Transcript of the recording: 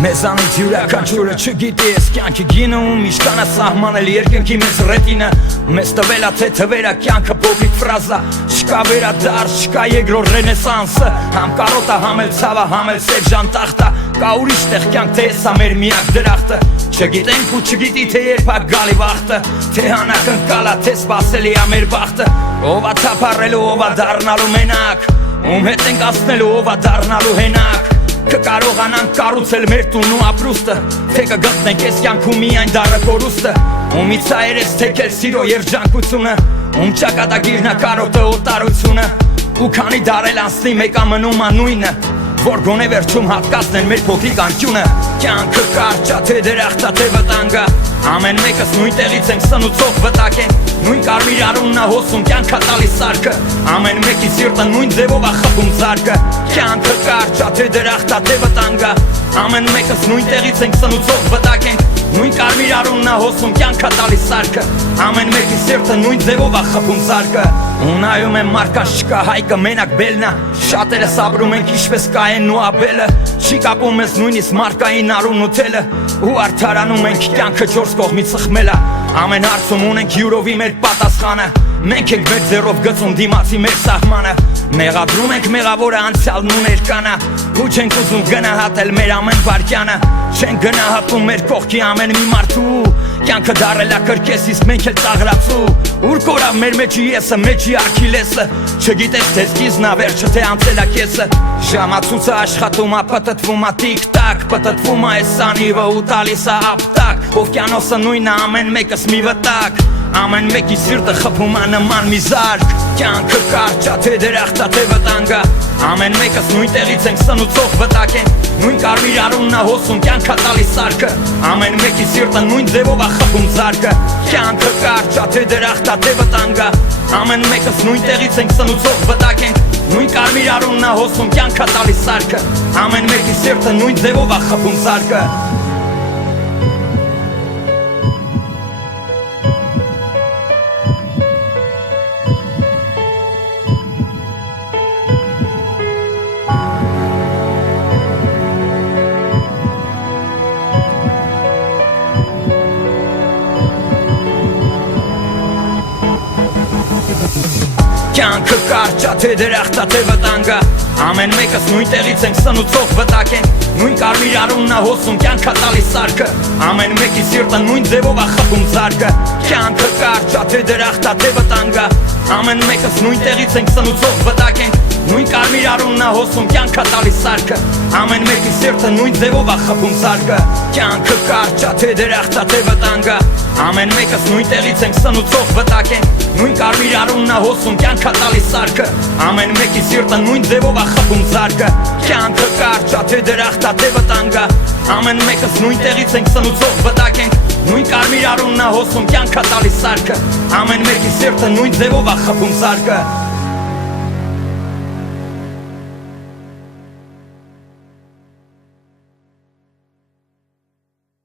Մեզանից յուրաքանչյուրը չգիտի ես կյանքի գինը ու միշտ կանա սահմանել երկնքի մեզ ռետինը Մեզ տվելա թե թվերա կյանքը փոքրիկ ֆրազա Չկա վերադարձ, չկա երկրորդ ռենեսանսը Համ կարոտա, համ էլ ցավա, համ էլ սև ժանտախտա Կա ուրիշ տեղ կյանք, թե սա մեր միակ դրախտը Չգիտենք ու չգիտի թե երբ ա գալի վախտը Թե հանակընկալա, թե սպասելի ա մեր բախտը Ով ա թափառելու, ով ա դառնալու մենակ Ում հետ ենք ասնելու, ով ա դառնալու հենակ Կկարողանանք կառուցել մեր տունն ու ապրուստը Թե կգտնենք ես կյանքում միայն դառը կորուստը Ումից ա երես թեքել սիրո երջանկությունը Ում ճակատագիրն ա կարոտը օտարությունը Ու քանի դարել անցնի մեկ ա մնում ա նույնը Որ գոնե վերջում հատկացնեն մեր փոքրիկ անկյունը Կյանքը կարճ ա թե դրախտ ա թե վտանգ ա Ամեն մեկս նույն տեղից ենք սնուցող վտակ են Նույն կարմիր արունն ա հոսում կյանք ա տալիս սարքը Ամեն մեկի սիրտը նույն ձևով ա խփում զարկը Կյանքը կարճ ա թե դրախտ ա թե վտանգ ա Ամեն մեկս նույն տեղից ենք սնուցող վտակ են Նույն կարմիր արունն ա հոսում կյանք ա տալիս սարքը Ամեն մեկի սիրտը նույն ձևով ա խփում զարկը Ու նայում եմ մարկաշ չկա հայկը մենակ բելն ա Շատերս ապրում ենք ինչպես Կայենն ու Աբելը Չի կապում ես նույնիսկ մարկային արուն ու թելը Ու արդարանում ենք կյանքը չորս կողմից սխմելը Ամեն հարցում ունենք յուրովի մեր պատասխանը Մենք ենք մեր ձեռով գծում դիմացի մեր սահմանը Մեղադրում ենք մեղավորը անցյալն ու ներկանը Ու չենք ուզում գնահատել մեր ամեն վարկյանը Չենք գնահատում մեր կողքի ամեն մի մարդու Կյանքը դարել ա կրկես իսկ մենք էլ ծաղրացու Ուր կորավ մեր մեջի եսը, մեջի Աքիլեսը Չգիտես թե սկիզբն ա վերջը թե անցել ա կեսը Ժամացույցը աշխատում ա պտտվում ա տիկ-տակ Պտտվում ա այս անիվը ու տալիս ա ապտակ Օվկիանոսը նույնը ամեն մեկս մի վտակ Ամեն մեկի սիրտը խփում ա նման մի զարկ Կյանքը կարճ ա թե դրախտ ա թե վտանգ ա Ամեն մեկս նույն տեղից ենք սնուցող վտակ են Նույն կարմիր արունն ա հոսում կյանք ա տալիս սարքը Ամեն մեկի սիրտը նույն ձևով ա խփում զարկը Կյանքը կարճ ա թե դրախտ ա թե վտանգ ա Ամեն մեկս նույն տեղից ենք սնուցող վտակ են Նույն կարմիր արունն ա հոսում կյանք ա տալիս սարքը Ամեն մեկի սիրտը նույն ձևով ա խփում զարկը Կյանքը կարճ ա թե դրախտ ա թե վտանգ ա Ամեն մեկս նույն տեղից ենք սնուցող վտակ են Նույն կարմիր արունն ա հոսում կյանք ա տալիս սարքը Ամեն մեկի սիրտը նույն ձևով ա խփում զարկը Կյանքը կարճ ա թե դրախտ ա թե վտանգ ա Ամեն մեկս նույն տեղից ենք սնուցող վտակ են Նույն կարմիր արունն ա հոսում կյանք ա տալիս սարքը Ամեն մեկի սիրտը նույն ձևով ա խփում զարկը Կյանքը կարճ ա թե դրախտ ա թե վտանգ ա Ամեն մեկս նույն տեղից ենք սնուցող վտակ են Նույն կարմիր արունն ա հոսում կյանք ա տալիս սարքը Ամեն մեկի սիրտը նույն ձևով ա խփում զարկը Կյանքը կարճ ա թե դրախտ ա թե վտանգ ա Ամեն մեկս նույն տեղից ենք սնուցող վտակ են Նույն կարմիր արունն ա հոսում կյանք ա տալիս սարքը Ամեն մեկի սիրտը նույն ձևով ա խփում զարկը